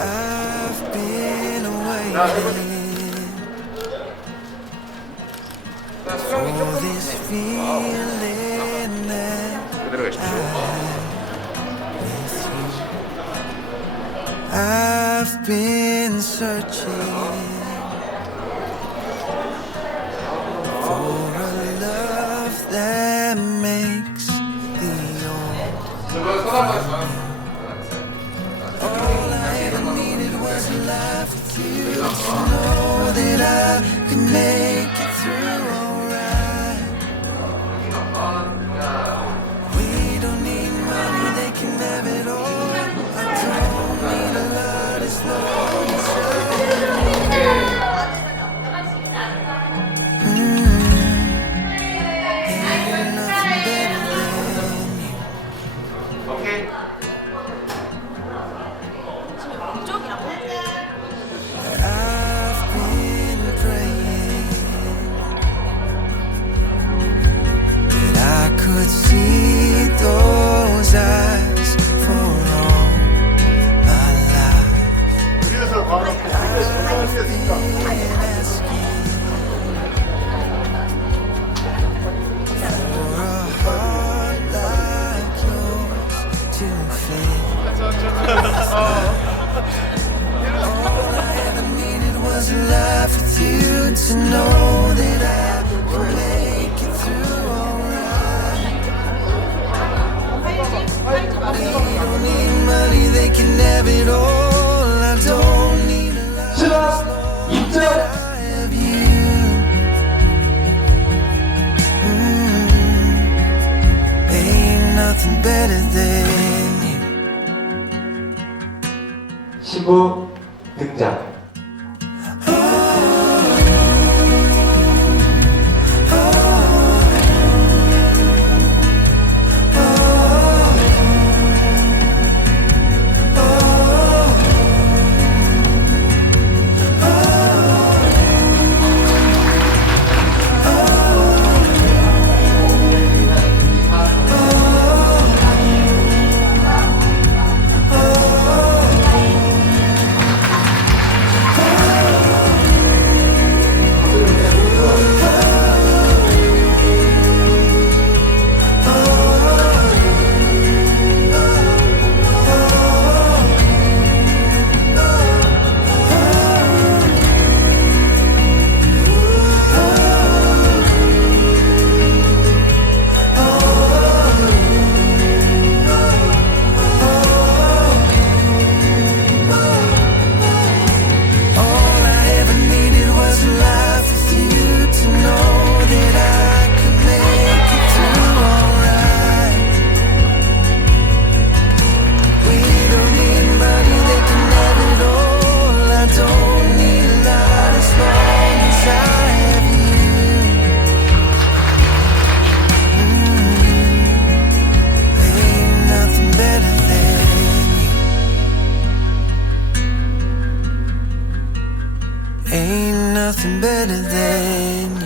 I've been waiting for this feeling that I've been searching for a love that makes the old. All I ever needed was a life with you to know that I could make it through alright. We don't need money, they can have it all. I don't need a lot as long as ain't nothing better than you. I've been praying that I could see those eyes for all my life. I've been asking for a heart like yours to feel. All I ever needed was a life with you to know that I could make it through alright. We don't need money, they can have it all. I don't need a lot as long as I have you. Ain't nothing better than you. 신부 등장. Ain't nothing better than